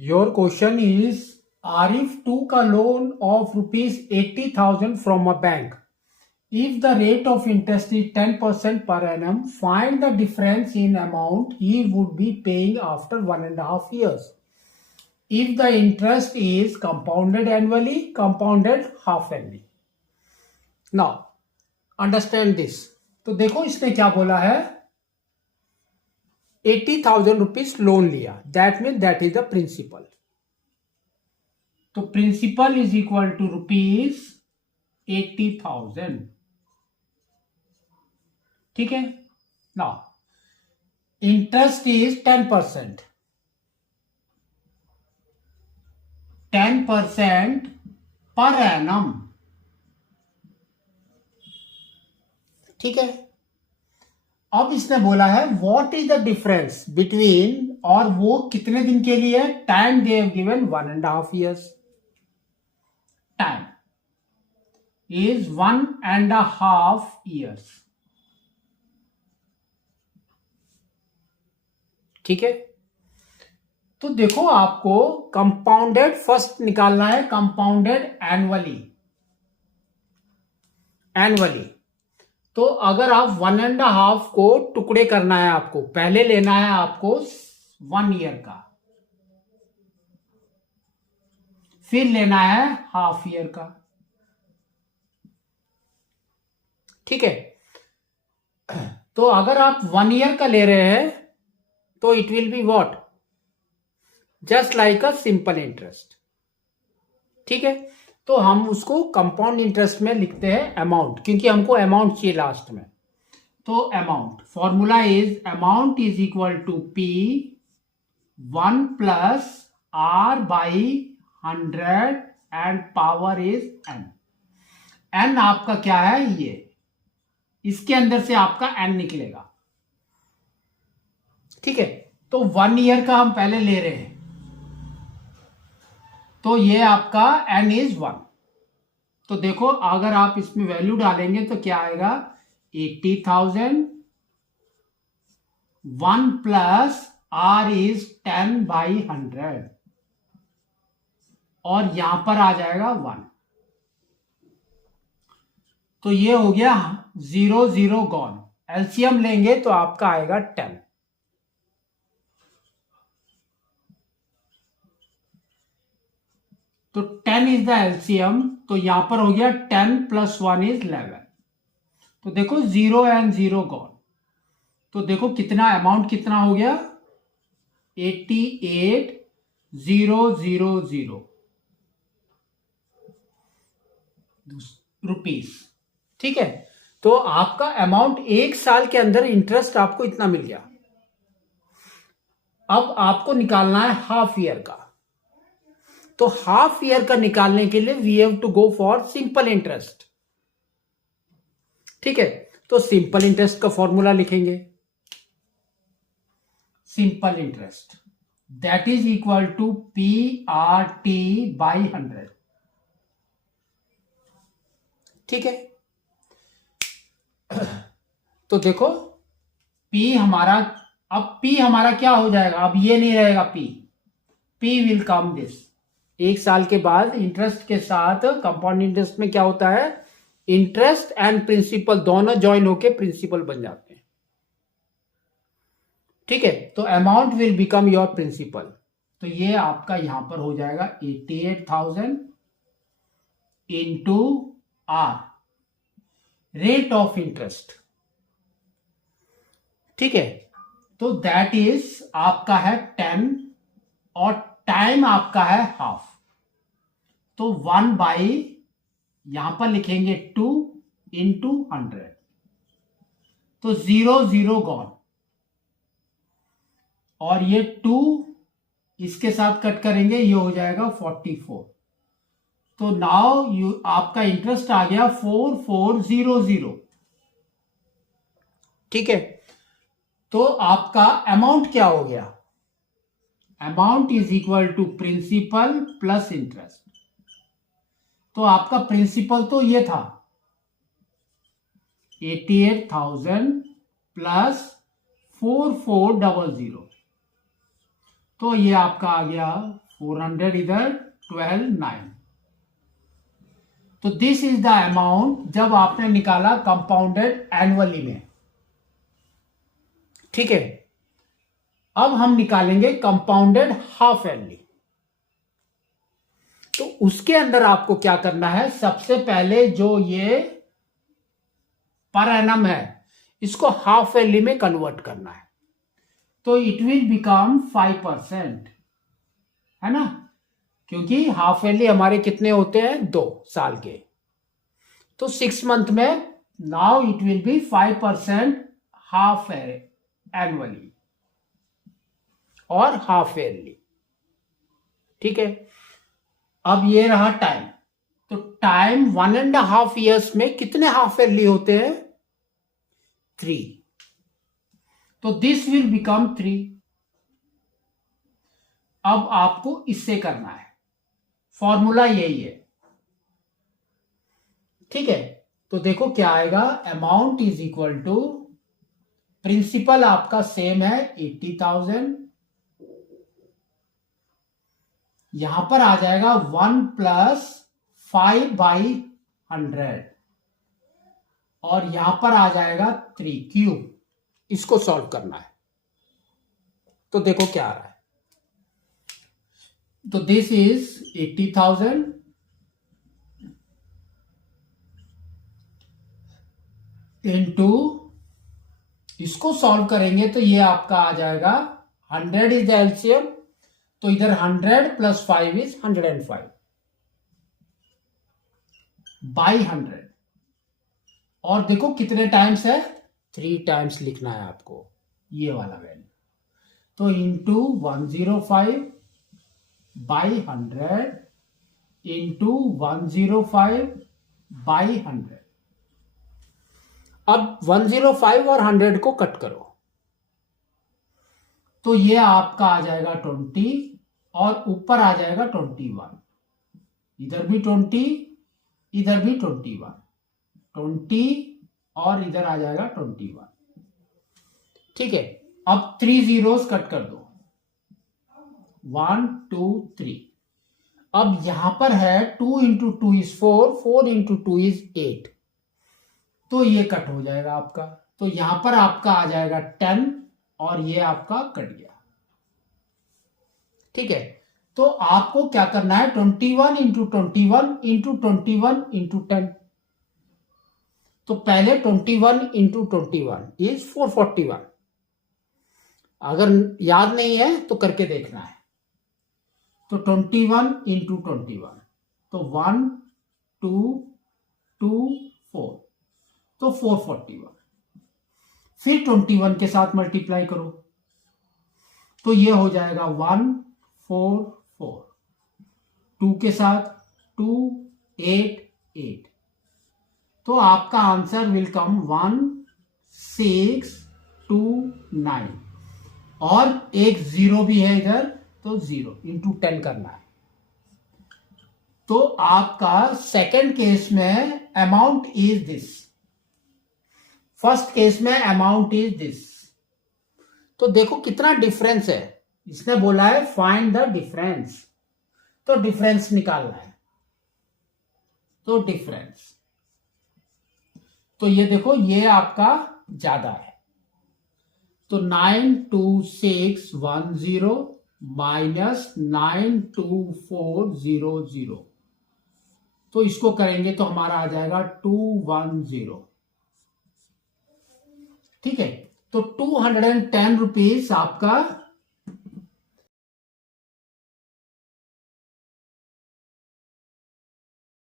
Your question is, Arif took a loan of rupees 80,000 from a bank. If the rate of interest is 10% per annum, find the difference in amount he would be paying after 1.5 years. If the interest is compounded annually, compounded half annually. Now, understand this. तो देखो इसने क्या बोला है, 80,000 rupees loan लिया, that mean that is the principal. तो principal is equal to rupees 80,000. ठीक है. Now interest is 10%. 10% per annum. ठीक है. अब इसने बोला है what is the difference between, और वो कितने दिन के लिए, time they have given 1.5 years. Time is 1.5 years. ठीक है. तो देखो आपको कंपाउंडेड फर्स्ट निकालना है, कंपाउंडेड एनुअली. तो अगर आप 1.5 को टुकड़े करना है, आपको पहले लेना है आपको 1 year का, फिर लेना है हाफ ईयर का. ठीक है. तो अगर आप 1 year का ले रहे हैं तो it will be what, just like a simple interest. ठीक है. तो हम उसको कंपाउंड इंटरेस्ट में लिखते हैं अमाउंट, क्योंकि हमको अमाउंट चाहिए लास्ट में. तो amount formula is, amount is equal to P 1 plus R by 100 and power is N. N आपका क्या है, ये इसके अंदर से आपका N निकलेगा. ठीक है. तो 1 year का हम पहले ले रहे हैं, तो ये आपका N इज 1. तो देखो अगर आप इसमें वैल्यू डालेंगे तो क्या आएगा, 80,000. 1 प्लस R इज 10/100, और यहां पर आ जाएगा 1. तो ये हो गया 0 0 गॉन. एलसीएम लेंगे तो आपका आएगा 10. तो 10 इज द एलसीएम. तो यहां पर हो गया 10 प्लस 1 इज 11. तो देखो 0 एंड 0 गॉन. तो देखो कितना अमाउंट कितना हो गया, 88,000 रुपीस. ठीक है. तो आपका अमाउंट 1 साल के अंदर इंटरेस्ट आपको इतना मिल गया. अब आपको निकालना है हाफ ईयर का. तो हाफ ईयर का निकालने के लिए we have to go for simple interest. ठीक है. तो सिंपल इंटरेस्ट का फॉर्मूला लिखेंगे, simple interest that is equal to PRT by 100. ठीक है. तो देखो P हमारा, अब P हमारा क्या हो जाएगा, अब ये नहीं रहेगा P विल कम दिस. 1 साल के बाद इंटरेस्ट के साथ कंपाउंड इंटरेस्ट में क्या होता है, इंटरेस्ट एंड प्रिंसिपल दोनों ज्वाइन होके प्रिंसिपल बन जाते हैं. ठीक है. तो amount will become your principal. तो ये आपका यहां पर हो जाएगा 88,000 into R, rate of interest. ठीक है. तो दैट इज आपका है 10, और टाइम आपका है हाफ. तो 1 बाई, यहां पर लिखेंगे 2 इंटू 100. तो 0 0 गॉन, और ये 2 इसके साथ कट करेंगे, ये हो जाएगा 44. तो नाउ आपका इंटरेस्ट आ गया 4400. ठीक है. तो आपका अमाउंट क्या हो गया, amount is equal to principal plus interest. तो आपका प्रिंसिपल तो ये था 88,000 प्लस 4400, तो ये आपका आ गया 400 इधर, 12 9। तो दिस इज द अमाउंट जब आपने निकाला कंपाउंडेड एनुअली में। ठीक है, अब हम निकालेंगे कंपाउंडेड हाफ एनअली। तो उसके अंदर आपको क्या करना है, सबसे पहले जो ये पर एनम है इसको हाफ एनअली में कन्वर्ट करना है। तो इट विल बिकम 5%, है ना, क्योंकि हाफ एनअली हमारे कितने होते हैं, 2 साल के। तो 6 मंथ में now it will be 5% half annually और हाफ ईयरली। ठीक है, अब ये रहा टाइम। तो टाइम 1.5 years में कितने हाफ ईयरली होते हैं, 3। तो दिस विल बिकम 3। अब आपको इससे करना है, फॉर्मूला यही है। ठीक है, तो देखो क्या आएगा, amount is equal to, principal आपका सेम है 80,000, यहां पर आ जाएगा 1 + 5/100 और यहां पर आ जाएगा 3 क्यूब। इसको सॉल्व करना है। तो देखो क्या आ रहा है, तो दिस इज 80,000 इंटू, इसको सॉल्व करेंगे तो ये आपका आ जाएगा 100 इज द एलसीएम, तो इधर 100 + 5 इज 105 बाई 100। और देखो कितने टाइम्स है, 3 टाइम्स लिखना है आपको ये वाला वैल्यू। तो इंटू 105 बाई 100 इंटू 105 बाई 100। अब 105 और 100 को कट करो तो ये आपका आ जाएगा 20 और ऊपर आ जाएगा 21। इधर भी 20, इधर भी 21, 20 और इधर आ जाएगा 21। ठीक है, अब 3 zeros कट कर दो, 1 2 3। अब यहां पर है 2 × 2 = 4, 4 × 2 = 8, तो ये कट हो जाएगा आपका। तो यहां पर आपका आ जाएगा 10 और ये आपका कट गया। ठीक है, तो आपको क्या करना है, 21 × 21 × 21 × 10। तो पहले 21 × 21 इज 441। अगर याद नहीं है तो करके देखना है। तो 21 × 21, तो 1 2 2 4, तो 441। फिर 21 के साथ मल्टीप्लाई करो तो ये हो जाएगा 1 4 4, 2 के साथ 2 8 8। तो आपका आंसर विल कम 1 6 2 9 और एक 0 भी है इधर, तो 0 × 10 करना है। तो आपका सेकंड केस में amount is this, first case में अमाउंट इज दिस। तो देखो कितना डिफरेंस है, इसने बोला है फाइंड द डिफरेंस, तो डिफरेंस निकालना है। तो डिफरेंस, तो ये देखो ये आपका ज्यादा है, तो 92610 माइनस 92400, तो इसको करेंगे तो हमारा आ जाएगा 210। ठीक है, तो 210 रुपीज आपका